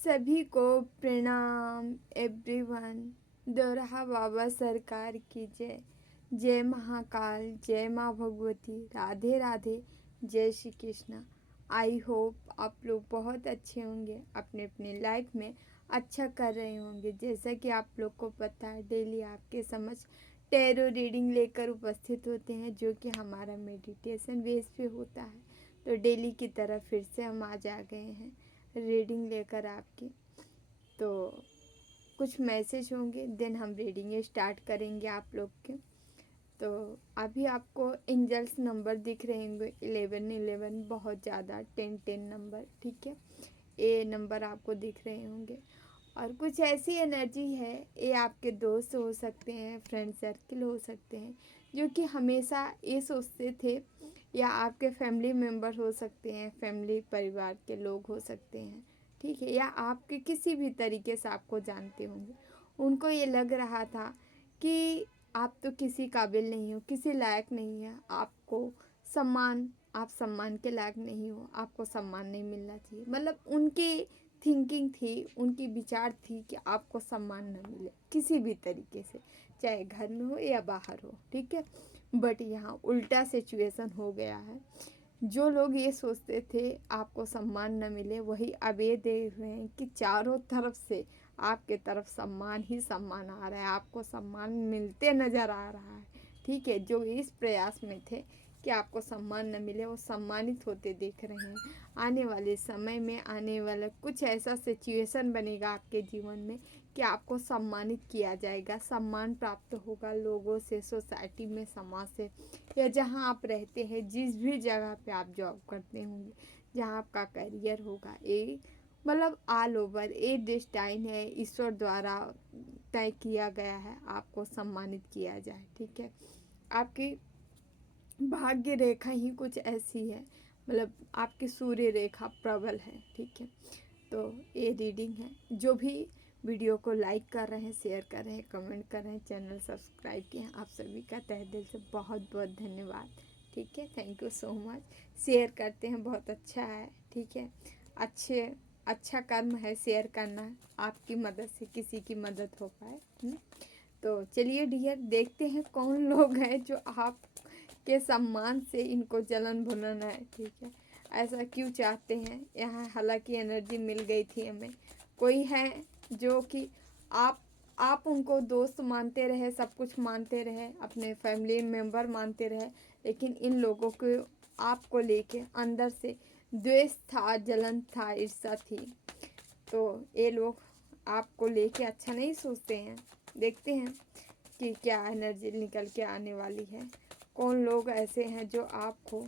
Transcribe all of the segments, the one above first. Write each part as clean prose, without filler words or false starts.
सभी को प्रणाम एवरीवन। दोरहा बाबा सरकार की जय। जय महाकाल, जय माँ भगवती, राधे राधे, जय श्री कृष्णा। आई होप आप लोग बहुत अच्छे होंगे, अपने अपने लाइफ में अच्छा कर रहे होंगे। जैसा कि आप लोग को पता है, डेली आपके समझ टैरो रीडिंग लेकर उपस्थित होते हैं, जो कि हमारा मेडिटेशन बेस पे होता है। तो डेली की तरह फिर से हम आज आ गए हैं रीडिंग लेकर आपकी। तो कुछ मैसेज होंगे, देन हम रीडिंग स्टार्ट करेंगे आप लोग के। तो अभी आपको एंजल्स नंबर दिख रहे होंगे 11 11, बहुत ज़्यादा 10 10 नंबर, ठीक है। ये नंबर आपको दिख रहे होंगे और कुछ ऐसी एनर्जी है, ये आपके दोस्त हो सकते हैं, फ्रेंड सर्किल हो सकते हैं, जो कि हमेशा ये सोचते थे, या आपके फैमिली मेम्बर हो सकते हैं, फैमिली परिवार के लोग हो सकते हैं, ठीक है, या आपके किसी भी तरीके से आपको जानते होंगे। उनको ये लग रहा था कि आप तो किसी काबिल नहीं हो, किसी लायक नहीं है, आपको सम्मान, आप सम्मान के लायक नहीं हो, आपको सम्मान नहीं मिलना चाहिए। मतलब उनकी थिंकिंग थी, उनकी विचार थी कि आपको सम्मान न मिले किसी भी तरीके से, चाहे घर में हो या बाहर हो, ठीक है। बट यहाँ उल्टा सिचुएशन हो गया है। जो लोग ये सोचते थे आपको सम्मान न मिले, वही अब ये देख रहे हैं कि चारों तरफ से आपके तरफ सम्मान ही सम्मान आ रहा है, आपको सम्मान मिलते नज़र आ रहा है, ठीक है। जो इस प्रयास में थे कि आपको सम्मान न मिले, वो सम्मानित होते देख रहे हैं। आने वाले समय में आने वाला कुछ ऐसा सिचुएशन बनेगा आपके जीवन में कि आपको सम्मानित किया जाएगा, सम्मान प्राप्त होगा लोगों से, सोसाइटी में, समाज से, या जहाँ आप रहते हैं, जिस भी जगह पे आप जॉब करते होंगे, जहाँ आपका करियर होगा। ये मतलब ऑल ओवर ये डेस्टाइन है, ईश्वर द्वारा तय किया गया है, आपको सम्मानित किया जाए, ठीक है। आपकी भाग्य रेखा ही कुछ ऐसी है, मतलब आपकी सूर्य रेखा प्रबल है, ठीक है। तो ये रीडिंग है। जो भी वीडियो को लाइक कर रहे हैं, शेयर कर रहे हैं, कमेंट कर रहे हैं, चैनल सब्सक्राइब किए हैं, आप सभी का तहे दिल से बहुत बहुत धन्यवाद, ठीक है। Thank you so much. Share करते हैं, बहुत अच्छा है, ठीक है। अच्छा कर्म है शेयर करना, आपकी मदद से किसी की मदद हो पाए। तो चलिए डियर, देखते हैं कौन लोग हैं जो आप के सम्मान से इनको जलन भुनन है, ठीक है। ऐसा क्यों चाहते हैं। यहाँ हालांकि एनर्जी मिल गई थी हमें। कोई है जो कि आप उनको दोस्त मानते रहे, सब कुछ मानते रहे, अपने फैमिली मेम्बर मानते रहे, लेकिन इन लोगों को आपको लेके अंदर से द्वेष था, जलन था, ईर्ष्या थी। तो ये लोग आपको लेके अच्छा नहीं सोचते हैं। देखते हैं कि क्या एनर्जी निकल के आने वाली है। कौन लोग ऐसे हैं जो आपको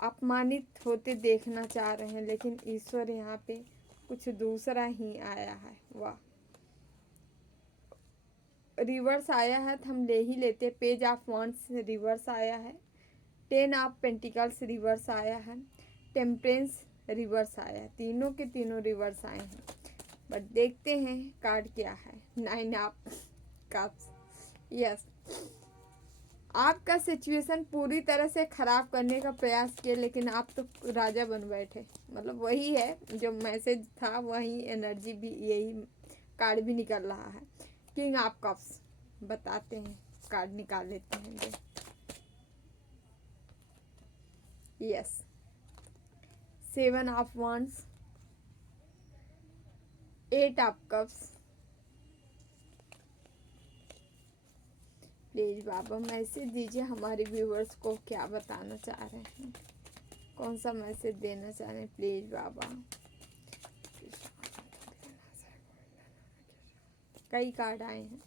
अपमानित होते देखना चाह रहे हैं, लेकिन ईश्वर यहाँ पे कुछ दूसरा ही आया है। वाह, रिवर्स आया है तो हम ले ही लेते। पेज ऑफ वॉन्ड्स रिवर्स आया है, 10 ऑफ पेंटिकल्स रिवर्स आया है, टेम्परेंस रिवर्स आया है, तीनों के तीनों रिवर्स आए हैं। बट देखते हैं कार्ड क्या है। 9 ऑफ कप्स। यस, आपका सिचुएशन पूरी तरह से ख़राब करने का प्रयास किया, लेकिन आप तो राजा बन बैठे। मतलब वही है जो मैसेज था, वही एनर्जी भी, यही कार्ड भी निकल रहा है। King of cups. बताते हैं, कार्ड निकाल लेते हैं। Yes, 7 of wands, 8 of cups. Please Baba message दीजिए, हमारे व्यूवर्स को क्या बताना चाह रहे हैं, कौन सा मैसेज देना चाह रहे हैं, प्लीज बाबा। कई कार्ड आए हैं।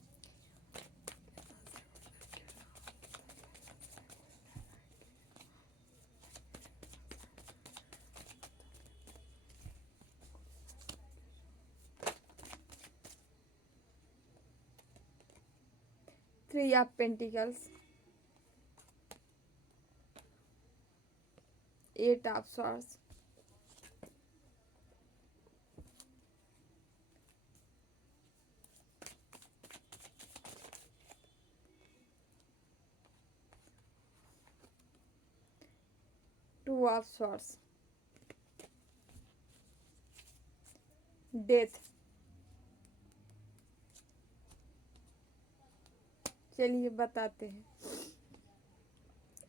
Three of pentacles, 8 of swords, 2 of swords, death. चलिए बताते हैं।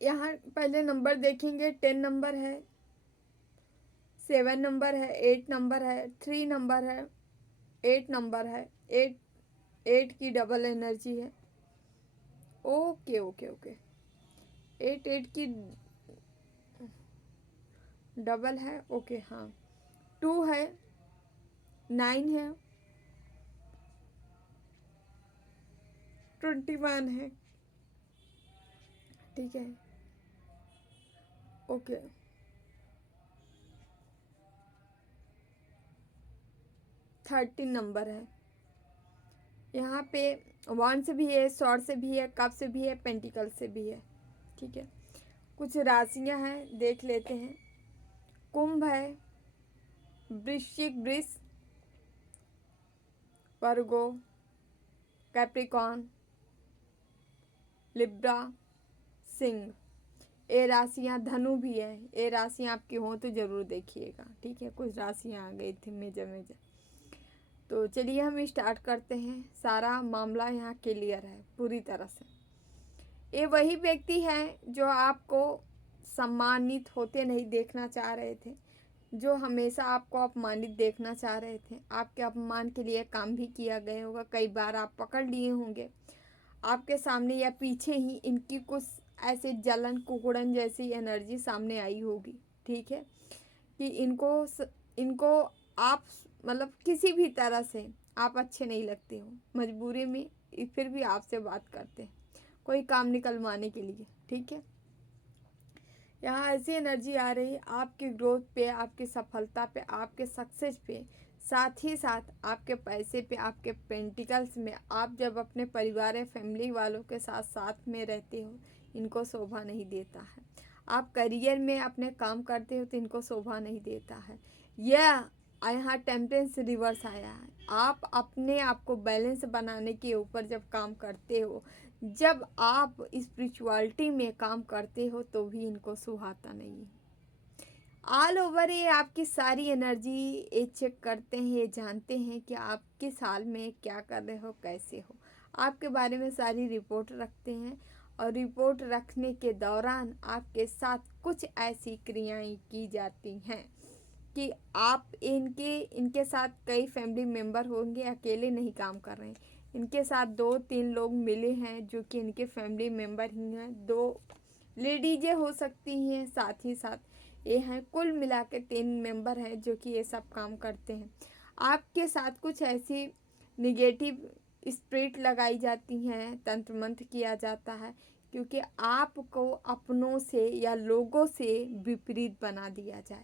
यहाँ पहले नंबर देखेंगे, 10 नंबर है, 7 नंबर है, 8 नंबर है, 3 नंबर है, 8 नंबर है, 8 की डबल एनर्जी है। ओके ओके ओके, 8 की डबल है। ओके हाँ, 2 है, 9 है, 21 है। ठीक है, ओके। 13 नंबर है। यहाँ पे वन से भी है, शॉर्ट से भी है, कप से भी है, पेंटिकल से भी है। ठीक है, कुछ राशियाँ हैं, देख लेते हैं। कुंभ है, वृश्चिक, वृष, वर्गो, कैप्रिकॉन, लिब्रा, सिंह। ये राशियाँ, धनु भी है। ये राशियाँ आपकी हों तो ज़रूर देखिएगा। ठीक है, कुछ राशियाँ आ गई थी मेजर मेजर। तो चलिए हम स्टार्ट करते हैं। सारा मामला यहाँ क्लियर है पूरी तरह से। ये वही व्यक्ति हैं जो आपको सम्मानित होते नहीं देखना चाह रहे थे, जो हमेशा आपको अपमानित देखना चाह रहे थे। आपके अपमान के लिए काम भी किया गया होगा, कई बार आप पकड़ लिए होंगे। आपके सामने या पीछे ही इनकी कुछ ऐसे जलन कुकुड़न जैसी एनर्जी सामने आई होगी। ठीक है, कि इनको आप मतलब किसी भी तरह से आप अच्छे नहीं लगते हो, मजबूरी में फिर भी आपसे बात करते हैं कोई काम निकलवाने के लिए। ठीक है, यहाँ ऐसी एनर्जी आ रही है आपके ग्रोथ पे, आपकी सफलता पे, आपके सक्सेस पे, साथ ही साथ आपके पैसे पे, आपके पेंटिकल्स में। आप जब अपने परिवार या फैमिली वालों के साथ साथ में रहते हो, इनको शोभा नहीं देता है। आप करियर में अपने काम करते हो तो इनको शोभा नहीं देता है। यह यहाँ टेम्परेंस रिवर्स आया है। आप अपने आप को बैलेंस बनाने के ऊपर जब काम करते हो, जब आप स्पिरिचुअलिटी में काम करते हो, तो भी इनको सुहाता नहीं है। ऑल ओवर ये आपकी सारी एनर्जी ये चेक करते हैं, ये जानते हैं कि आप किस हाल में क्या कर रहे हो, कैसे हो। आपके बारे में सारी रिपोर्ट रखते हैं, और रिपोर्ट रखने के दौरान आपके साथ कुछ ऐसी क्रियाएं की जाती हैं कि आप इनके साथ कई फैमिली मेम्बर होंगे, अकेले नहीं काम कर रहे हैं। इनके साथ 2-3 लोग मिले हैं जो कि इनके फैमिली मेम्बर ही हैं। 2 लेडीजें हो सकती हैं, साथ ही साथ ये हैं। कुल मिला के 3 मेम्बर हैं जो कि ये सब काम करते हैं। आपके साथ कुछ ऐसी निगेटिव स्पिरिट लगाई जाती हैं, तंत्र मंत्र किया जाता है, क्योंकि आपको अपनों से या लोगों से विपरीत बना दिया जाए।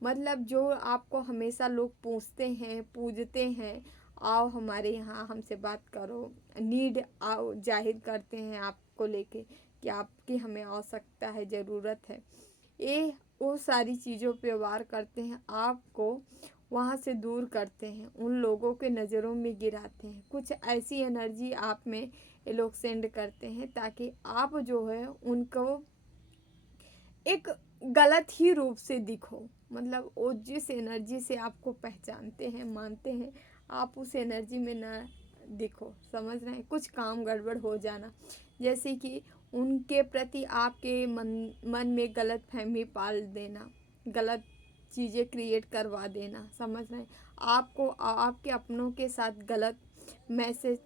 मतलब जो आपको हमेशा लोग पूछते हैं, पूजते हैं, आओ हमारे यहाँ हमसे बात करो, नीड आओ जाहिर करते हैं आपको लेके कि आपकी हमें आवश्यकता है, ज़रूरत है। ये वो सारी चीज़ों पे वार करते हैं, आपको वहाँ से दूर करते हैं, उन लोगों के नज़रों में गिराते हैं। कुछ ऐसी एनर्जी आप में ये लोग सेंड करते हैं ताकि आप जो है उनको एक गलत ही रूप से दिखो। मतलब वो जिस एनर्जी से आपको पहचानते हैं, मानते हैं, आप उस एनर्जी में ना दिखो। समझ रहे हैं, कुछ काम गड़बड़ हो जाना, जैसे कि उनके प्रति आपके मन में गलत फहमी पाल देना, गलत चीज़ें क्रिएट करवा देना। समझ रहे हैं, आपको आपके अपनों के साथ गलत मैसेज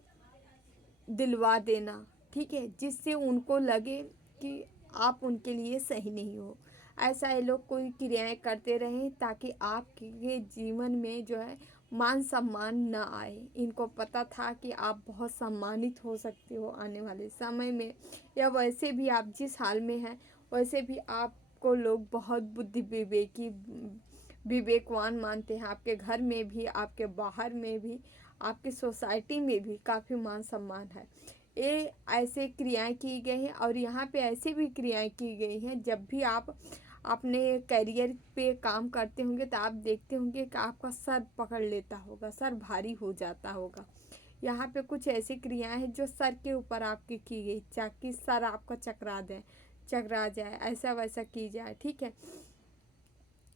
दिलवा देना। ठीक है, जिससे उनको लगे कि आप उनके लिए सही नहीं हो। ऐसा ये लोग कोई क्रियाएं करते रहें ताकि आपके जीवन में जो है मान सम्मान ना आए। इनको पता था कि आप बहुत सम्मानित हो सकते हो आने वाले समय में, या वैसे भी आप जिस हाल में हैं वैसे भी आपको लोग बहुत बुद्धि विवेकी विवेकवान मानते हैं। आपके घर में भी, आपके बाहर में भी, आपकी सोसाइटी में भी काफ़ी मान सम्मान है। ये ऐसे क्रियाएं की गई हैं, और यहाँ पे ऐसी भी क्रियाएं की गई हैं जब भी आप अपने करियर पे काम करते होंगे तो आप देखते होंगे कि आपका सर पकड़ लेता होगा, सर भारी हो जाता होगा। यहाँ पे कुछ ऐसी क्रियाएं हैं जो सर के ऊपर आपकी की गई, ताकि सर आपका चकरा जाए, ऐसा वैसा की जाए। ठीक है,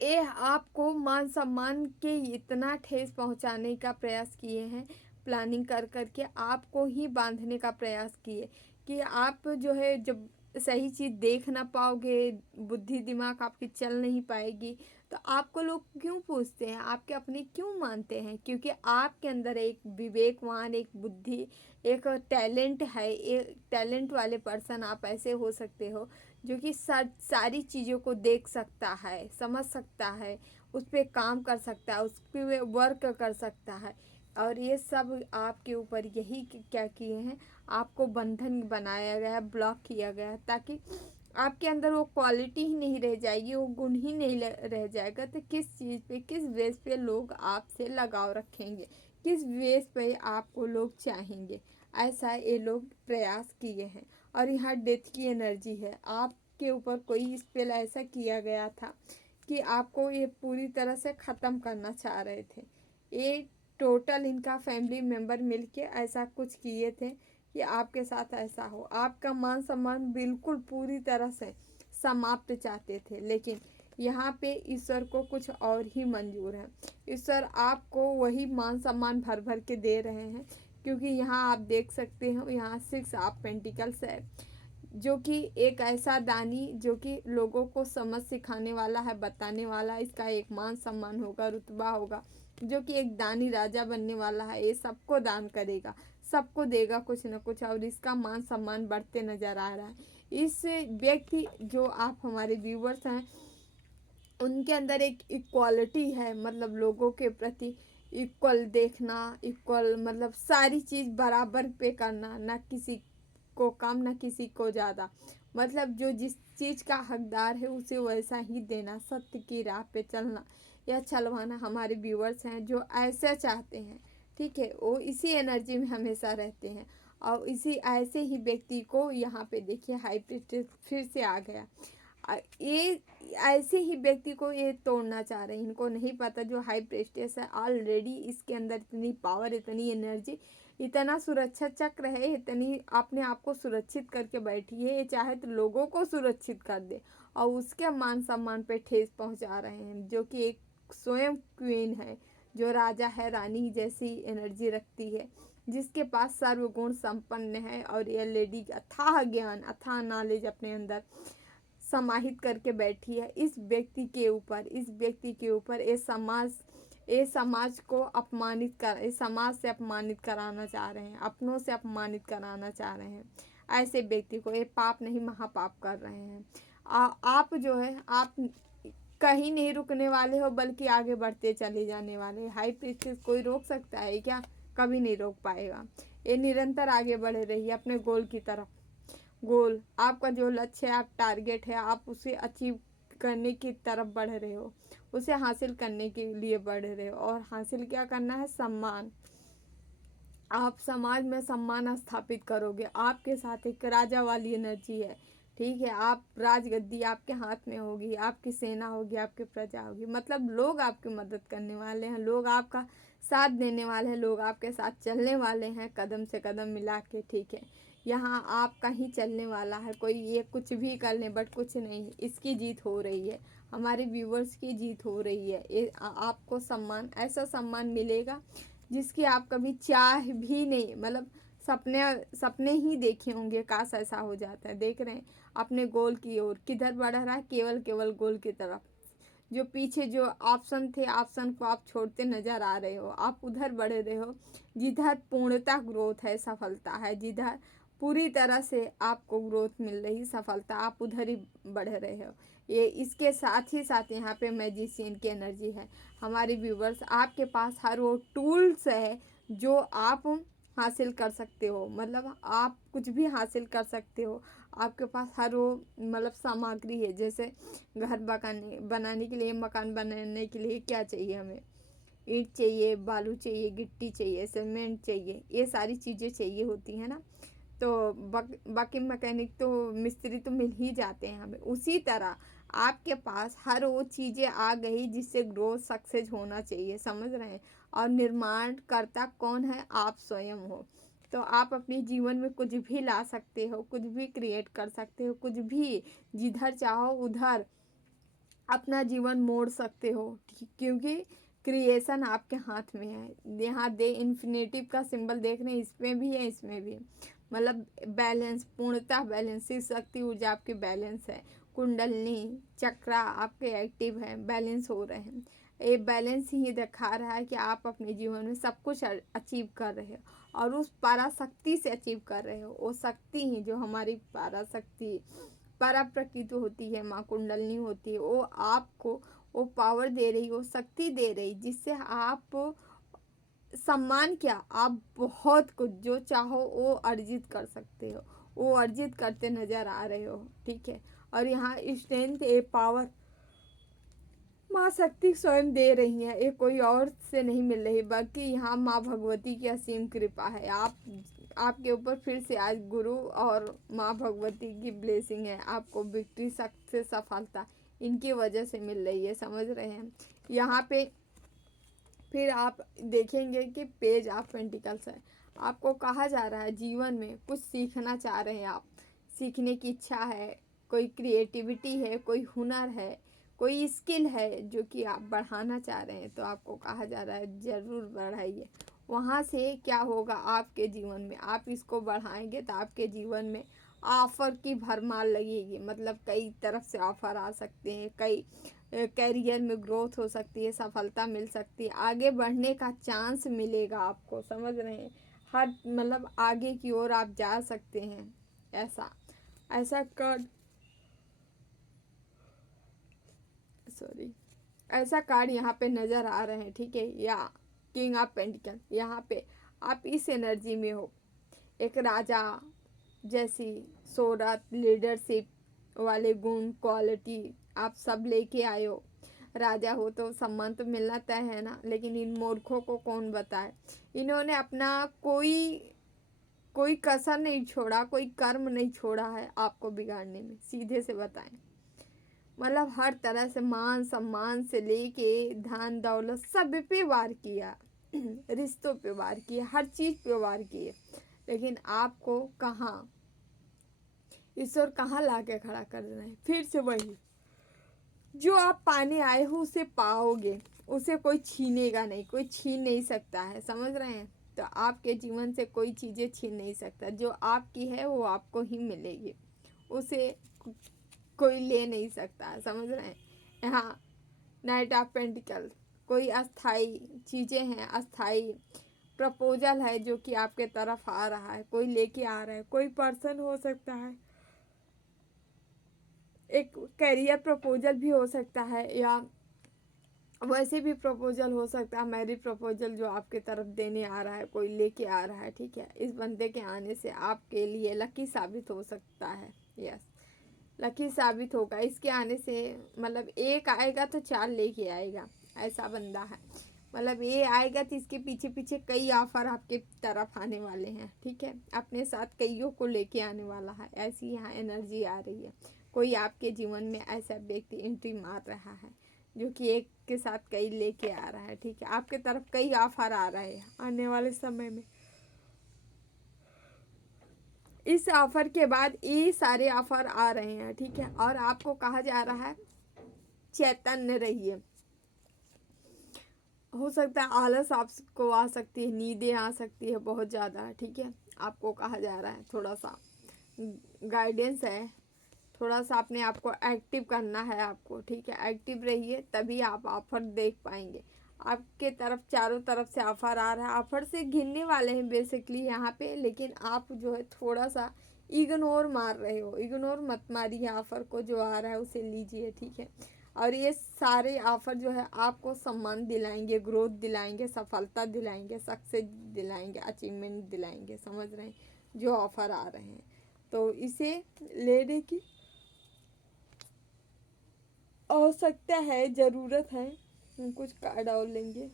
ये आपको मान सम्मान के इतना ठेस पहुंचाने का प्रयास किए हैं, प्लानिंग कर कर के आपको ही बांधने का प्रयास किए कि आप जो है जब सही चीज़ देख ना पाओगे, बुद्धि दिमाग आपकी चल नहीं पाएगी, तो आपको लोग क्यों पूछते हैं, आपके अपने क्यों मानते हैं? क्योंकि आपके अंदर एक विवेकवान, एक बुद्धि, एक टैलेंट है, एक टैलेंट वाले पर्सन आप ऐसे हो सकते हो जो कि सारी चीज़ों को देख सकता है, समझ सकता है, उस पर काम कर सकता है, उस पर वर्क कर सकता है। और ये सब आपके ऊपर यही क्या किए हैं, आपको बंधन बनाया गया है, ब्लॉक किया गया है, ताकि आपके अंदर वो क्वालिटी ही नहीं रह जाएगी, वो गुण ही नहीं रह जाएगा। तो किस चीज़ पे, किस बेस पे लोग आपसे लगाव रखेंगे, किस बेस पे आपको लोग चाहेंगे? ऐसा ये लोग प्रयास किए हैं। और यहाँ डेथ की एनर्जी है, आपके ऊपर कोई स्पेल ऐसा किया गया था कि आपको ये पूरी तरह से ख़त्म करना चाह रहे थे। ये टोटल इनका फैमिली मेम्बर मिलके ऐसा कुछ किए थे कि आपके साथ ऐसा हो, आपका मान सम्मान बिल्कुल पूरी तरह से समाप्त चाहते थे। लेकिन यहाँ पे ईश्वर को कुछ और ही मंजूर है। ईश्वर आपको वही मान सम्मान भर भर के दे रहे हैं, क्योंकि यहाँ आप देख सकते हो, यहाँ 6 ऑफ पेंटिकल्स है, जो कि एक ऐसा दानी जो कि लोगों को समझ सिखाने वाला है, बताने वाला, इसका एक मान सम्मान होगा, रुतबा होगा, जो कि एक दानी राजा बनने वाला है, ये सबको दान करेगा, सबको देगा कुछ न कुछ, और इसका मान सम्मान बढ़ते नज़र आ रहा है। इस व्यक्ति जो आप हमारे व्यूवर्स हैं, उनके अंदर एक इक्वालिटी है, मतलब लोगों के प्रति इक्वल देखना, इक्वल मतलब सारी चीज़ बराबर पे करना, ना किसी को कम ना किसी को ज़्यादा, मतलब जो जिस चीज़ का हकदार है उसे वैसा ही देना, सत्य की राह पे चलना या चलवाना। हमारे व्यूअर्स हैं जो ऐसा चाहते हैं, ठीक है, वो इसी एनर्जी में हमेशा रहते हैं। और इसी ऐसे ही व्यक्ति को यहाँ पे देखिए हाई प्रीस्टेस फिर से आ गया। ये ऐसे ही व्यक्ति को ये तोड़ना चाह रहे हैं। इनको नहीं पता जो हाई प्रेस्टेस है ऑलरेडी इसके अंदर इतनी पावर, इतनी एनर्जी, इतना सुरक्षा चक्र है, इतनी अपने आप को सुरक्षित करके बैठी है, ये चाहे तो लोगों को सुरक्षित कर दे, और उसके मान सम्मान पे ठेस पहुंचा रहे हैं। जो कि एक स्वयं क्वीन है, जो राजा है, रानी जैसी एनर्जी रखती है, जिसके पास सर्वगुण संपन्न है, और ये लेडी अथाह ज्ञान, अथाह नॉलेज अपने अंदर समाहित करके बैठी है। इस व्यक्ति के ऊपर, इस व्यक्ति के ऊपर ये समाज को अपमानित कर, इस समाज से अपमानित कराना चाह रहे हैं, अपनों से अपमानित कराना चाह रहे हैं। ऐसे व्यक्ति को ये पाप नहीं महापाप कर रहे हैं। आप जो है, आप कहीं नहीं रुकने वाले हो, बल्कि आगे बढ़ते चले जाने वाले। हाई प्रीस्टेस कोई रोक सकता है क्या? कभी नहीं रोक पाएगा। ये निरंतर आगे बढ़ रही है अपने गोल की तरफ। गोल, आपका जो लक्ष्य है, आप टारगेट है, आप उसे अचीव करने की तरफ बढ़ रहे हो, उसे हासिल करने के लिए बढ़ रहे हो। और हासिल क्या करना है? सम्मान। आप समाज में सम्मान स्थापित करोगे। आपके साथ एक राजा वाली एनर्जी है, ठीक है, आप राजगद्दी आपके हाथ में होगी, आपकी सेना होगी, आपकी प्रजा होगी, मतलब लोग आपकी मदद करने वाले हैं, लोग आपका साथ देने वाले हैं, लोग आपके साथ चलने वाले हैं, कदम से कदम मिला के, ठीक है। यहाँ आपका ही चलने वाला है, कोई ये कुछ भी कर ले बट कुछ नहीं, इसकी जीत हो रही है, हमारे व्यूवर्स की जीत हो रही है। ये आपको सम्मान, ऐसा सम्मान मिलेगा जिसकी आप कभी चाह भी नहीं, मतलब सपने सपने ही देखे होंगे, काश ऐसा हो जाता है। देख रहे हैं अपने गोल की ओर, किधर बढ़ रहा है? केवल केवल गोल की तरफ। जो पीछे जो ऑप्शन थे, ऑप्शन को आप छोड़ते नजर आ रहे हो, आप उधर बढ़ रहे हो जिधर पूर्णता ग्रोथ है, सफलता है, जिधर पूरी तरह से आपको ग्रोथ मिल रही, सफलता, आप उधर ही बढ़ रहे हो। ये इसके साथ ही साथ यहाँ पे मैजिशियन की एनर्जी है। हमारे व्यूवर्स, आपके पास हर वो टूल्स है जो आप हासिल कर सकते हो, मतलब आप कुछ भी हासिल कर सकते हो। आपके पास हर वो मतलब सामग्री है, जैसे घर बनाने के लिए, मकान बनाने के लिए क्या चाहिए हमें? ईंट चाहिए, बालू चाहिए, गिट्टी चाहिए, सीमेंट चाहिए, ये सारी चीज़ें चाहिए होती है ना। तो बाकी मैकेनिक तो, मिस्त्री तो मिल ही जाते हैं हमें। उसी तरह आपके पास हर वो चीज़ें आ गई जिससे ग्रोथ सक्सेस होना चाहिए, समझ रहे हैं? और निर्माणकर्ता कौन है? आप स्वयं हो। तो आप अपने जीवन में कुछ भी ला सकते हो, कुछ भी क्रिएट कर सकते हो, कुछ भी जिधर चाहो उधर अपना जीवन मोड़ सकते हो, क्योंकि क्रिएशन आपके हाथ में है। यहाँ दे इन्फिनेटिव का सिंबल देख रहे हैं, इसमें भी है, इसमें भी है। मतलब बैलेंस, पूर्णतः बैलेंस, शिव शक्ति ऊर्जा आपकी बैलेंस है। कुंडलनी चक्रा आपके एक्टिव है, बैलेंस हो रहे हैं। ये बैलेंस ही दिखा रहा है कि आप अपने जीवन में सब कुछ अचीव कर रहे हो और उस पराशक्ति से अचीव कर रहे हो। वो शक्ति ही जो हमारी पराशक्ति, परा प्रकृति होती है, माँ कुंडलनी होती है, वो आपको वो पावर दे रही, वो शक्ति दे रही, जिससे आप सम्मान क्या, आप बहुत कुछ जो चाहो वो अर्जित कर सकते हो, वो अर्जित करते नजर आ रहे हो। ठीक है, और यहाँ स्ट्रेंथ, ए पावर माँ शक्ति स्वयं दे रही है, ये कोई और से नहीं मिल रही, बल्कि यहाँ माँ भगवती की असीम कृपा है। आपके ऊपर फिर से आज गुरु और माँ भगवती की ब्लेसिंग है। आपको विक्ट्री, से सफलता इनकी वजह से मिल रही है, समझ रहे हैं। यहाँ पे फिर आप देखेंगे कि पेज ऑफ पेंटिकल्स है। आपको कहा जा रहा है जीवन में कुछ सीखना चाह रहे हैं आप, सीखने की इच्छा है, कोई क्रिएटिविटी है, कोई हुनर है, कोई स्किल है जो कि आप बढ़ाना चाह रहे हैं, तो आपको कहा जा रहा है ज़रूर बढ़ाइए। वहाँ से क्या होगा आपके जीवन में, आप इसको बढ़ाएंगे तो आपके जीवन में ऑफ़र की भरमार लगेगी। मतलब कई तरफ से ऑफ़र आ सकते हैं, कई कैरियर में ग्रोथ हो सकती है, सफलता मिल सकती है, आगे बढ़ने का चांस मिलेगा आपको, समझ रहे हैं। हर मतलब आगे की ओर आप जा सकते हैं। ऐसा ऐसा कार्ड, सॉरी, ऐसा कार्ड यहाँ पे नज़र आ रहे हैं। ठीक है, या किंग ऑफ पेंटिकल, यहाँ पे आप इस एनर्जी में हो, एक राजा जैसी शोहरत, लीडरशिप वाले गुण, क्वालिटी आप सब लेके आए हो। राजा हो तो सम्मान तो मिलना तय है ना, लेकिन इन मूर्खों को कौन बताए। इन्होंने अपना कोई कोई कसर नहीं छोड़ा, कोई कर्म नहीं छोड़ा है आपको बिगाड़ने में, सीधे से बताएं। मतलब हर तरह से मान सम्मान से लेके धन दौलत सब पे वार किया, रिश्तों पे वार किया, हर चीज़ पे वार किए, लेकिन आपको कहाँ ईश्वर कहाँ ला के खड़ा कर देना है। फिर से वही, जो आप पाने आए हो उसे पाओगे, उसे कोई छीनेगा नहीं, कोई छीन नहीं सकता है, समझ रहे हैं। तो आपके जीवन से कोई चीज़ें छीन नहीं सकता, जो आपकी है वो आपको ही मिलेगी, उसे कोई ले नहीं सकता है, समझ रहे हैं। यहाँ नाइट ऑफ पेंटिकल, कोई अस्थाई चीज़ें हैं, अस्थाई प्रपोजल है जो कि आपके तरफ आ रहा है, कोई लेके आ रहा है, कोई पर्सन हो सकता है, एक करियर प्रपोजल भी हो सकता है, या वैसे भी प्रपोजल हो सकता है, मैरिज प्रपोजल जो आपके तरफ देने आ रहा है, कोई लेके आ रहा है। ठीक है, इस बंदे के आने से आपके लिए लकी साबित हो सकता है। यस, लकी साबित होगा इसके आने से। मतलब एक आएगा तो चार लेके आएगा, ऐसा बंदा है। मतलब ये आएगा तो इसके पीछे पीछे कई ऑफर आपके तरफ आने वाले हैं। ठीक है, अपने साथ कईयों को लेके आने वाला है, ऐसी यहाँ एनर्जी आ रही है। कोई आपके जीवन में ऐसा व्यक्ति एंट्री मार रहा है जो कि एक के साथ कई लेके आ रहा है। ठीक है, आपके तरफ कई ऑफर आ रहे हैं आने वाले समय में। इस ऑफर के बाद ये सारे ऑफर आ रहे हैं। ठीक है, और आपको कहा जा रहा है चैतन्य रहिए। हो सकता है आलस आपको आ सकती है, नींदें आ सकती है बहुत ज़्यादा। ठीक है, आपको कहा जा रहा है थोड़ा सा गाइडेंस है, थोड़ा सा अपने आप को एक्टिव करना है आपको। ठीक है, एक्टिव रहिए तभी आप ऑफर देख पाएंगे। आपके तरफ चारों तरफ से ऑफर आ रहा है, ऑफर से घिरने वाले हैं बेसिकली यहाँ पे, लेकिन आप जो है थोड़ा सा इग्नोर मार रहे हो। इग्नोर मत मारिए, ऑफर को जो आ रहा है उसे लीजिए। ठीक है, और ये सारे ऑफर जो है आपको सम्मान दिलाएंगे, ग्रोथ दिलाएंगे, सफलता दिलाएंगे, सक्सेस दिलाएंगे, अचीवमेंट दिलाएंगे, समझ रहे हैं, जो ऑफर आ रहे हैं। तो इसे लेने की आवश्यकता है, ज़रूरत है। हम कुछ कार्ड और लेंगे।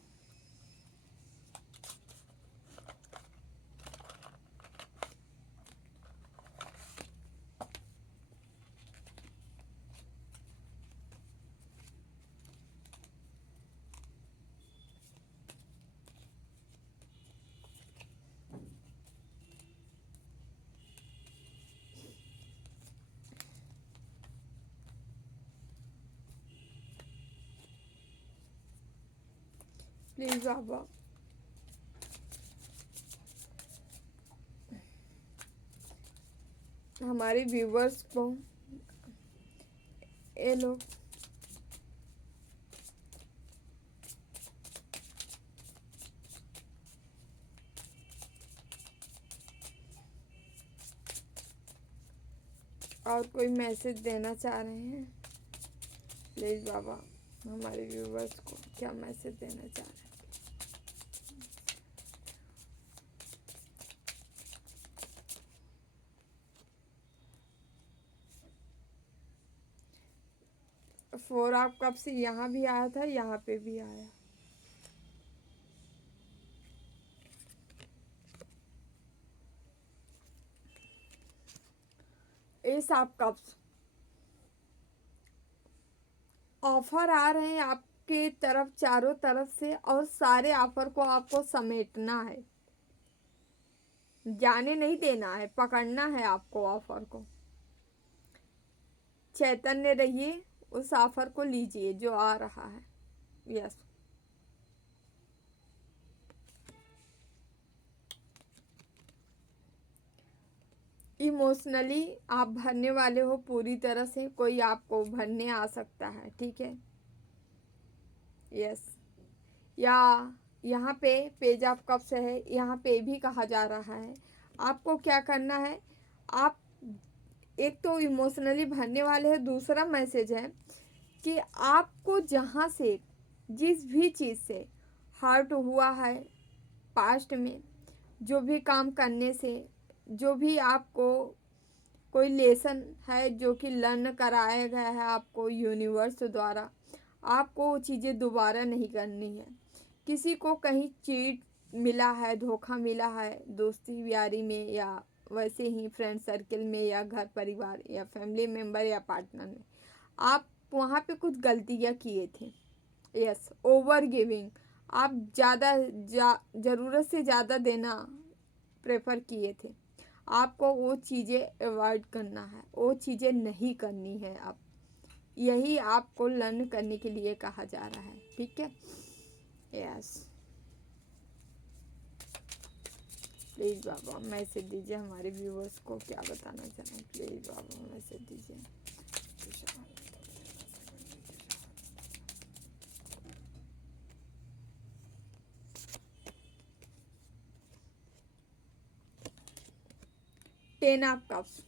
प्लीज बाबा। हमारे व्यूवर्स को ये लोग और कोई मैसेज देना चाह रहे हैं, प्लीज बाबा हमारे व्यूवर्स को क्या मैसेज देना चाह रहे हैं। फोर ऑफ कप्स यहाँ भी आया था, यहाँ पे भी आया। एस ऑफ कप्स, ऑफर आ रहे हैं आपके तरफ चारों तरफ से, और सारे ऑफर को आपको समेटना है, जाने नहीं देना है, पकड़ना है आपको ऑफर को। चैतन्य रहिए, उस ऑफर को लीजिए जो आ रहा है। यस, इमोशनली आप भरने वाले हो पूरी तरह से, कोई आपको भरने आ सकता है, ठीक है। यस, या यहाँ पे पेज ऑफ कप्स है, यहाँ पे भी कहा जा रहा है आपको क्या करना है। आप एक तो इमोशनली भरने वाले हैं, दूसरा मैसेज है कि आपको जहाँ से जिस भी चीज़ से हर्ट हुआ है पास्ट में, जो भी काम करने से, जो भी आपको कोई लेसन है जो कि लर्न कराया गया है आपको यूनिवर्स द्वारा, आपको वो चीज़ें दोबारा नहीं करनी है। किसी को कहीं चीट मिला है, धोखा मिला है दोस्ती यारी में, या वैसे ही फ्रेंड सर्कल में, या घर परिवार या फैमिली मेम्बर या पार्टनर में, आप वहाँ पे कुछ गलतियाँ किए थे। यस, ओवर गिविंग, आप ज़्यादा ज़रूरत से ज़्यादा देना प्रेफर किए थे। आपको वो चीज़ें अवॉइड करना है, वो चीज़ें नहीं करनी है। आप यही आपको लर्न करने के लिए कहा जा रहा है, ठीक है। यस, प्लीज़ बाबा मैसेज दीजिए हमारे व्यूवर्स को, क्या बताना चाह रहे हैं, प्लीज़ बाबा मैसेज दीजिए। 10 ऑफ कप्स,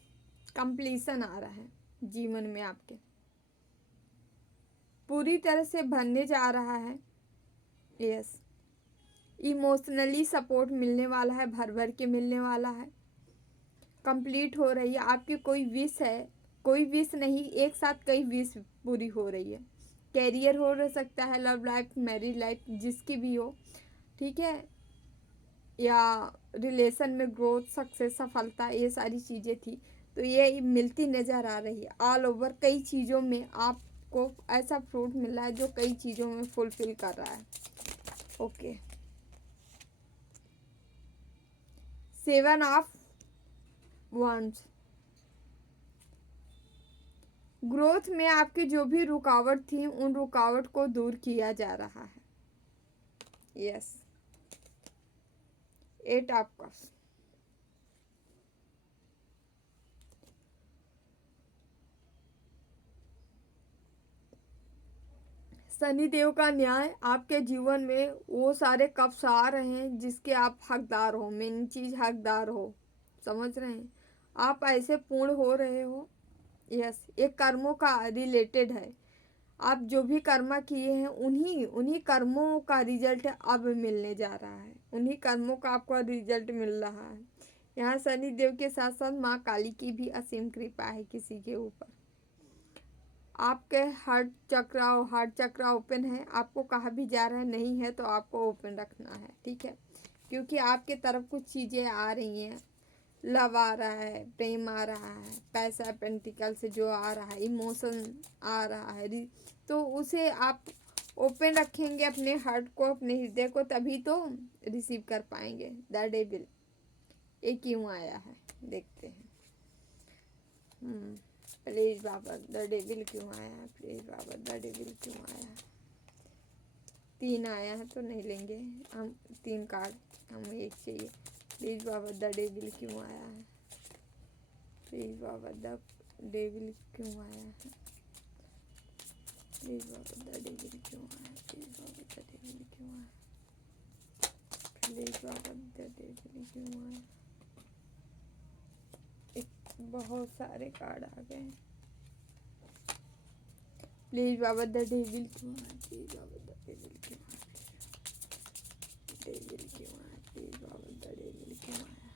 कंप्लीशन आ रहा है जीवन में आपके, पूरी तरह से भरने जा रहा है। यस, इमोशनली सपोर्ट मिलने वाला है, भर भर के मिलने वाला है, कंप्लीट हो रही है आपकी कोई विश है, कोई विश नहीं, एक साथ कई विश पूरी हो रही है। कैरियर हो सकता है, लव लाइफ, मैरिज लाइफ, जिसकी भी हो, ठीक है, या रिलेशन में ग्रोथ, सक्सेस, सफलता, ये सारी चीज़ें थी तो ये मिलती नज़र आ रही है। ऑल ओवर कई चीज़ों में आपको ऐसा फ्रूट मिल रहा है जो कई चीज़ों में फुलफिल कर रहा है। ओके, 7 ऑफ वंस, ग्रोथ में आपकी जो भी रुकावट थी उन रुकावट को दूर किया जा रहा है। Yes, 8 of cups, Shani Dev का न्याय आपके जीवन में, वो सारे कप्स आ रहे हैं जिसके आप हकदार हो, मेन चीज़ हकदार हो, समझ रहे हैं, आप ऐसे पूर्ण हो रहे हो। यस, एक कर्मों का रिलेटेड है, आप जो भी कर्मा किए हैं उन्हीं उन्हीं कर्मों का रिजल्ट अब मिलने जा रहा है, उन्हीं कर्मों का आपको रिजल्ट मिल रहा है। यहाँ शनि देव के साथ साथ माँ काली की भी असीम कृपा है किसी के ऊपर। आपके हार्ट चक्र ओपन है, आपको कहा भी जा रहा है नहीं है तो आपको ओपन रखना है, ठीक है, क्योंकि आपके तरफ कुछ चीज़ें आ रही हैं, लव आ रहा है, प्रेम आ रहा है, पैसा पेंटिकल से जो आ रहा है, इमोशन आ रहा है, तो उसे आप ओपन रखेंगे अपने हार्ट को, अपने हृदय को, तभी तो रिसीव कर पाएंगे। द डेविल, ये क्यों आया है देखते हैं। प्लीज बाबा द डेविल क्यों आया है, प्लीज बाबा द डेविल क्यों आया है। 3 आया है तो नहीं लेंगे हम, 3 कार्ड, हमें 1 चाहिए। प्लीज़ बाबा द डेविल क्यों आया है? प्लीज़ बाबा द डेविल क्यों आया है? प्लीज़ बाबा द डेविल क्यों आया है? प्लीज़ बाबा द डेविल क्यों आया? प्लीज़ बाबा द डेविल क्यों आया? बहुत सारे कार्ड आ गए। प्लीज बाबा द डेविल क्यों आया? प्लीज बाबा द डेविल क्यों आया? डेविल क्यों आया? प्लीज बाबा द डेविल क्यों आया?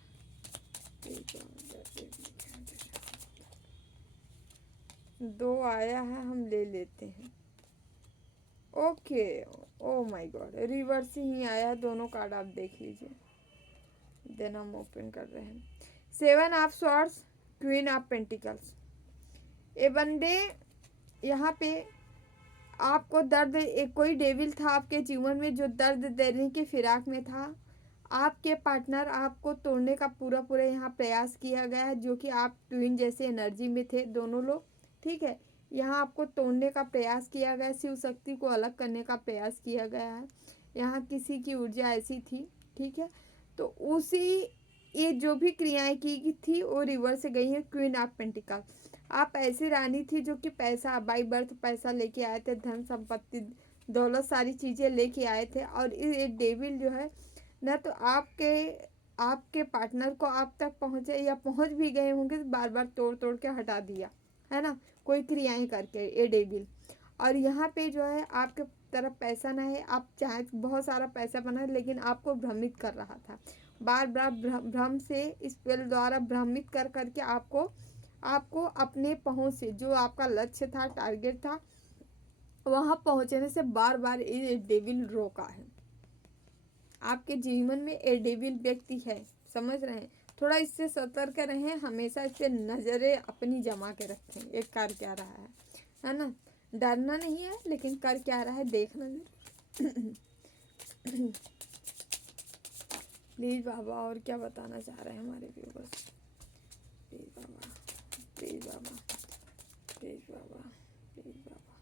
प्लीज बाबा द डेविल क्यों आया? 2 आया है, हम ले लेते हैं। Okay, oh my god, reverse ही आया। दोनों कार्ड आप देख लीजिए, देन हम ओपन कर रहे हैं। 7 of swords, queen of pentacles. ये बंदे यहाँ पे आपको दर्द, एक कोई डेविल था आपके जीवन में जो दर्द देने की फिराक में था। आपके पार्टनर आपको तोड़ने का पूरा पूरा यहाँ प्रयास किया गया है, जो कि आप ट्विन जैसे एनर्जी में थे दोनों लोग, ठीक है। यहाँ आपको तोड़ने का प्रयास किया गया, शिव शक्ति को अलग करने का प्रयास किया गया है। यहाँ किसी की ऊर्जा ऐसी थी, ठीक है। तो उसी, ये जो भी क्रियाएं की थी वो रिवर्स से गई है। क्वीन ऑफ पेंटिकल, आप ऐसी रानी थी जो कि पैसा, बाई बर्थ पैसा लेके आए थे, धन संपत्ति दौलत सारी चीज़ें लेके आए थे। और ये डेविल जो है ना, तो आपके पार्टनर को आप तक पहुँचे या पहुँच भी गए होंगे, तो बार बार तोड़ तोड़ के हटा दिया है ना, कोई क्रियाएं करके ये डेविल। और यहाँ पे जो है आपके तरफ पैसा ना है, आप चाहे बहुत सारा पैसा बना, लेकिन आपको भ्रमित कर रहा था, बार बार भ्रम से स्पेल द्वारा भ्रमित कर करके आपको अपने पहुँच से, जो आपका लक्ष्य था, टारगेट था, वहाँ पहुँचने से बार बार ये डेविल रोका है। आपके जीवन में ये डेविल व्यक्ति है, समझ रहे हैं? थोड़ा इससे सतर्क रहें, हमेशा इस पर नज़रें अपनी जमा के रखें। ये कर क्या रहा है ना? डरना नहीं है, लेकिन कर क्या रहा है देखना जरूर। प्लीज़ बाबा, और क्या बताना चाह रहे हैं हमारे viewers? Please Baba, please Baba, please Baba, please Baba.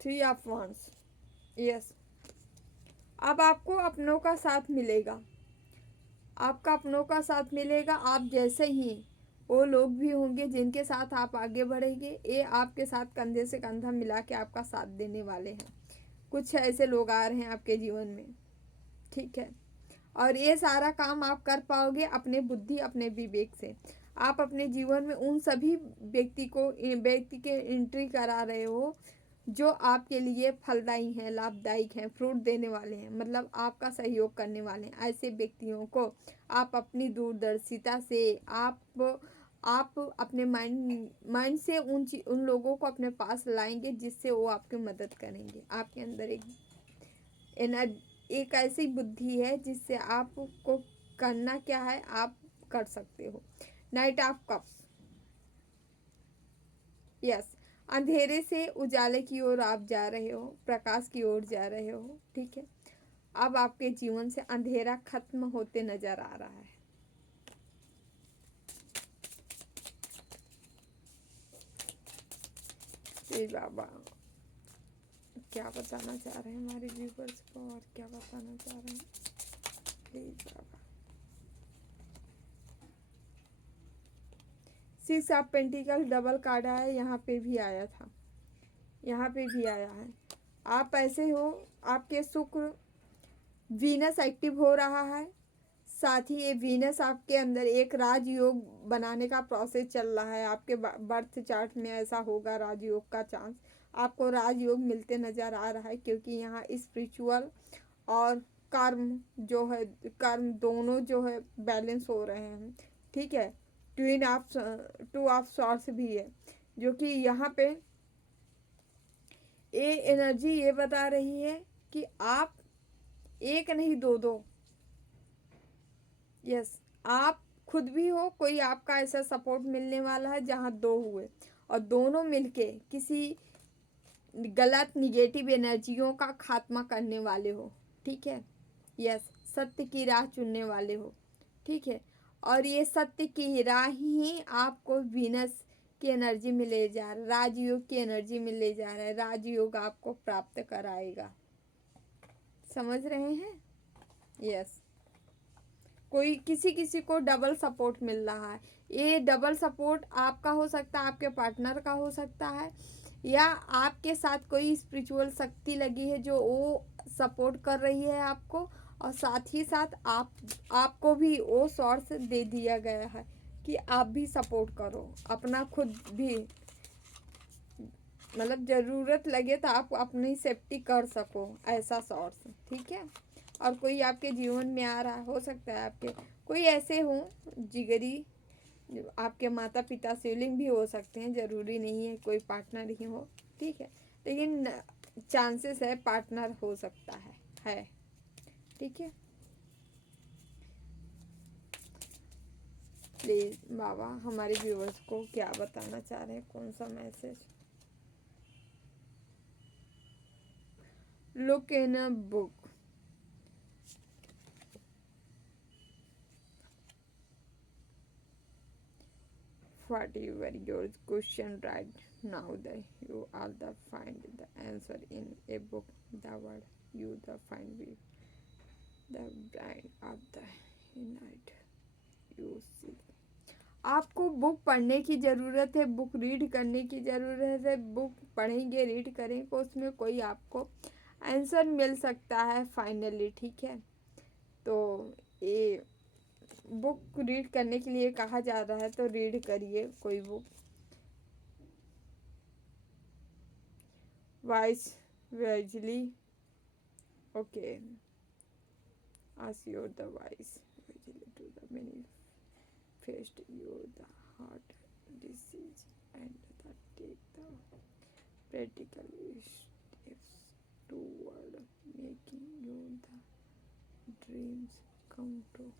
3 of wands, yes. अब आपको अपनों का साथ मिलेगा, आपका अपनों का साथ मिलेगा। आप जैसे ही वो लोग भी होंगे जिनके साथ आप आगे बढ़ेंगे, ये आपके साथ कंधे से कंधा मिला के आपका साथ देने वाले हैं। कुछ ऐसे लोग आ रहे हैं आपके जीवन में, ठीक है। और ये सारा काम आप कर पाओगे अपने बुद्धि, अपने विवेक से। आप अपने जीवन में उन सभी व्यक्ति के एंट्री करा रहे हो जो आपके लिए फलदायी हैं, लाभदायक हैं, फ्रूट देने वाले हैं, मतलब आपका सहयोग करने वाले हैं। ऐसे व्यक्तियों को आप अपनी दूरदर्शिता से, आप अपने माइंड से उन लोगों को अपने पास लाएंगे, जिससे वो आपकी मदद करेंगे। आपके अंदर एक ऐसी बुद्धि है जिससे आपको करना क्या है आप कर सकते हो। Night of cups, yes. अंधेरे से उजाले की ओर आप जा रहे हो, प्रकाश की ओर जा रहे हो, ठीक है। अब आपके जीवन से अंधेरा खत्म होते नजर आ रहा है। बाबा, क्या बताना चाह रहे हैं हमारे व्यूवर्स को, और क्या बताना चाह रहे हैं? Please Baba. 6 of pentacle double card आया, यहाँ पे भी आया था, यहाँ पे भी आया है। आप ऐसे हो, आपके शुक्र, वीनस एक्टिव हो रहा है। साथ ही ये वीनस आपके अंदर एक राजयोग बनाने का प्रोसेस चल रहा है। आपके बर्थ चार्ट में ऐसा होगा, राजयोग का चांस, आपको राजयोग मिलते नज़र आ रहा है। क्योंकि यहाँ स्पिरिचुअल और कर्म जो है, कर्म दोनों जो है बैलेंस हो रहे हैं, ठीक है। 2 ऑफ सॉर्ड्स भी है, जो कि यहाँ पे ये एनर्जी ये बता रही है कि आप एक नहीं दो, यस। आप खुद भी हो, कोई आपका ऐसा सपोर्ट मिलने वाला है जहाँ 2 हुए और दोनों मिलके किसी गलत निगेटिव एनर्जियों का खात्मा करने वाले हो, ठीक है। यस, सत्य की राह चुनने वाले हो, ठीक है। और ये सत्य की राह ही आपको वीनस की एनर्जी में ले जा रहा है, राजयोग की एनर्जी में ले जा रहा है। राजयोग आपको प्राप्त कराएगा, समझ रहे हैं? यस। कोई किसी किसी को डबल सपोर्ट मिल रहा है। ये डबल सपोर्ट आपका हो सकता है, आपके पार्टनर का हो सकता है, या आपके साथ कोई स्पिरिचुअल शक्ति लगी है जो वो सपोर्ट कर रही है आपको, और साथ ही साथ आपको भी वो सोर्स दे दिया गया है कि आप भी सपोर्ट करो अपना, खुद भी मतलब ज़रूरत लगे तो आप अपनी सेफ्टी कर सको, ऐसा सोर्स। ठीक है। और कोई आपके जीवन में आ रहा हो सकता है, आपके कोई ऐसे हो जिगरी, आपके माता पिता सिबलिंग भी हो सकते हैं, ज़रूरी नहीं है कोई पार्टनर ही हो। ठीक है। लेकिन चांसेस है पार्टनर हो सकता है। ठीक है। प्लीज़ बाबा हमारे व्यूअर्स को क्या बताना चाह रहे हैं, कौन सा message? Look in a book. Whatever your question right now, that you are the find the answer in a book. The word you the find with the blind of the night you see. आपको book पढ़ने की ज़रूरत है, book read करने की ज़रूरत है। Book पढ़ेंगे, रीड करेंगे, उसमें कोई आपको आंसर मिल सकता है फाइनली। ठीक है। तो ये बुक रीड करने के लिए कहा जा रहा है, तो रीड करिए कोई book. Vice wisely. Okay. Assure the wise wisely to the manifest you the heart disease and the take the practical steps toward making you the dreams come true.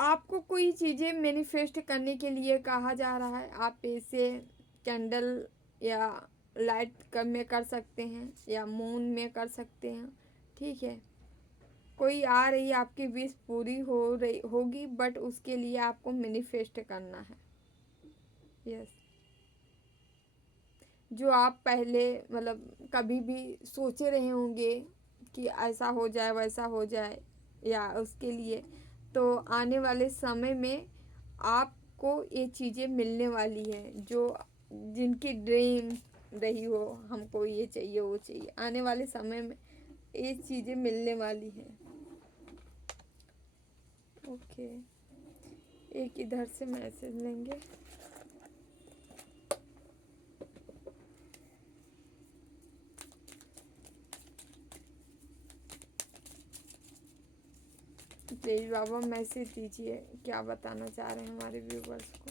आपको कोई चीज़ें मैनिफेस्ट करने के लिए कहा जा रहा है। आप इसे कैंडल या लाइट में कर सकते हैं, या मून में कर सकते हैं। ठीक है। कोई आ रही, आपकी विश पूरी हो रही होगी, बट उसके लिए आपको मैनिफेस्ट करना है। यस। जो आप पहले मतलब कभी भी सोचे रहे होंगे कि ऐसा हो जाए, वैसा हो जाए, या उसके लिए, तो आने वाले समय में आपको ये चीज़ें मिलने वाली है, जो जिनकी ड्रीम रही हो, हमको ये चाहिए वो चाहिए, आने वाले समय में ये चीज़ें मिलने वाली हैं। ओके। एक इधर से मैसेज लेंगे। प्लीज़ बाबा मैसेज दीजिए, क्या बताना चाह रहे हैं हमारे व्यूवर्स को।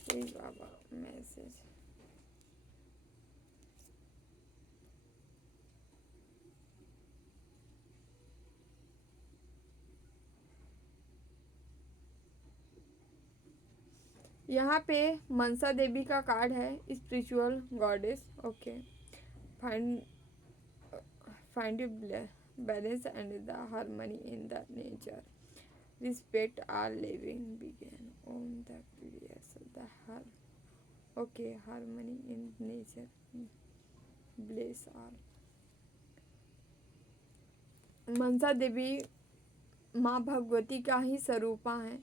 प्लीज़ बाबा मैसेज। यहाँ पे मनसा देवी का कार्ड है, spiritual goddess. Okay. Find find balance and the harmony in the nature, respect our living begin on the place the her. Okay. Harmony in nature, bless our. Mansa Devi माँ भगवती का ही स्वरूपा है।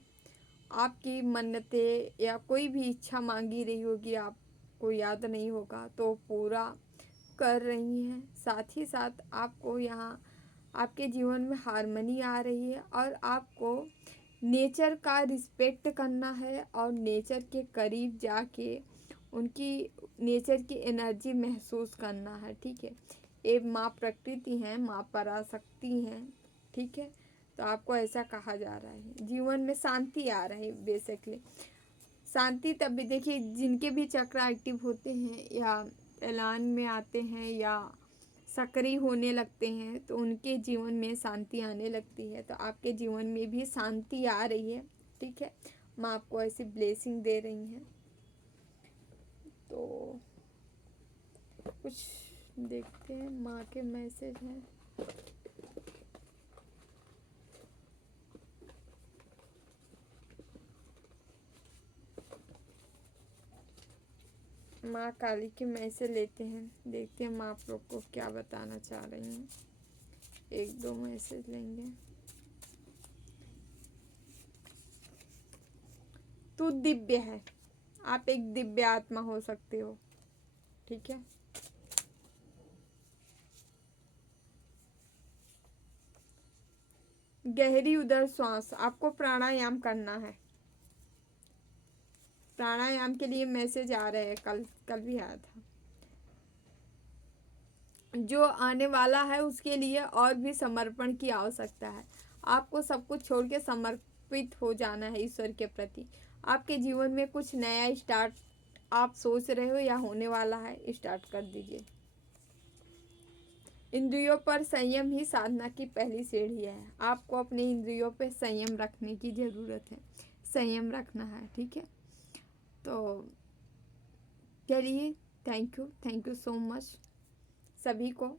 आपकी मन्नतें या कोई भी इच्छा मांगी रही होगी, आपको याद नहीं होगा, तो पूरा कर रही हैं। साथ ही साथ आपको यहाँ आपके जीवन में हार्मनी आ रही है, और आपको नेचर का रिस्पेक्ट करना है, और नेचर के करीब जाके उनकी नेचर की एनर्जी महसूस करना है। ठीक है। ये माँ प्रकृति हैं, माँ पराशक्ति हैं। ठीक है। तो आपको ऐसा कहा जा रहा है, जीवन में शांति आ रही है। बेसिकली शांति तभी, देखिए जिनके भी चक्र एक्टिव होते हैं या ऐलान में आते हैं या सक्रिय होने लगते हैं, तो उनके जीवन में शांति आने लगती है। तो आपके जीवन में भी शांति आ रही है। ठीक है। माँ आपको ऐसी ब्लेसिंग दे रही हैं। तो कुछ देखते हैं माँ के मैसेज हैं। माँ काली के मैसेज लेते हैं, देखते हैं माँ आप लोग को क्या बताना चाह रही हैं। एक दो मैसेज लेंगे। तू दिव्य है, आप एक दिव्य आत्मा हो सकते हो, ठीक है। गहरी उदर श्वास, आपको प्राणायाम करना है। प्राणायाम के लिए मैसेज आ रहे हैं, कल भी आया था। जो आने वाला है उसके लिए और भी समर्पण की आवश्यकता है। आपको सब कुछ छोड़ के समर्पित हो जाना है ईश्वर के प्रति। आपके जीवन में कुछ नया स्टार्ट आप सोच रहे हो या होने वाला है, स्टार्ट कर दीजिए। इंद्रियों पर संयम ही साधना की पहली सीढ़ी है। आपको अपने इंद्रियों पर संयम रखने की ज़रूरत है, संयम रखना है, ठीक है। तो चलिए, थैंक यू सो मच सभी को।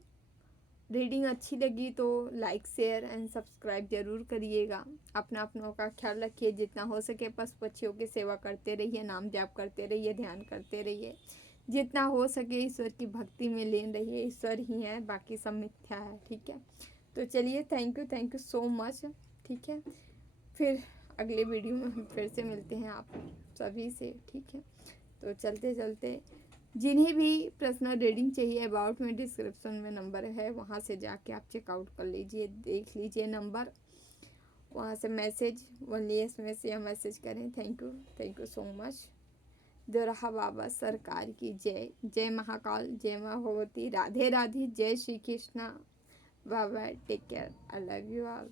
रीडिंग अच्छी लगी तो लाइक शेयर एंड सब्सक्राइब जरूर करिएगा। अपनों का ख्याल रखिए, जितना हो सके पशु पक्षियों की सेवा करते रहिए, नाम जाप करते रहिए, ध्यान करते रहिए। जितना हो सके ईश्वर की भक्ति में लीन रहिए। ईश्वर ही है, बाकी सब मिथ्या है, ठीक है। तो चलिए, थैंक यू सो मच, ठीक है। फिर अगले वीडियो में हम फिर से मिलते हैं आप सभी से, ठीक है। तो चलते जिन्हें भी पर्सनल रीडिंग चाहिए अबाउट में डिस्क्रिप्शन में नंबर है, वहाँ से जाके आप चेकआउट कर लीजिए, देख लीजिए नंबर, वहाँ से मैसेज ओनली SMS या मैसेज करें। Thank you so much. Doraha बाबा सरकार की जय। जय महाकाल, जय माँ भगवती, राधे राधे, जय Shri Krishna. Bye bye, take care, I love you all.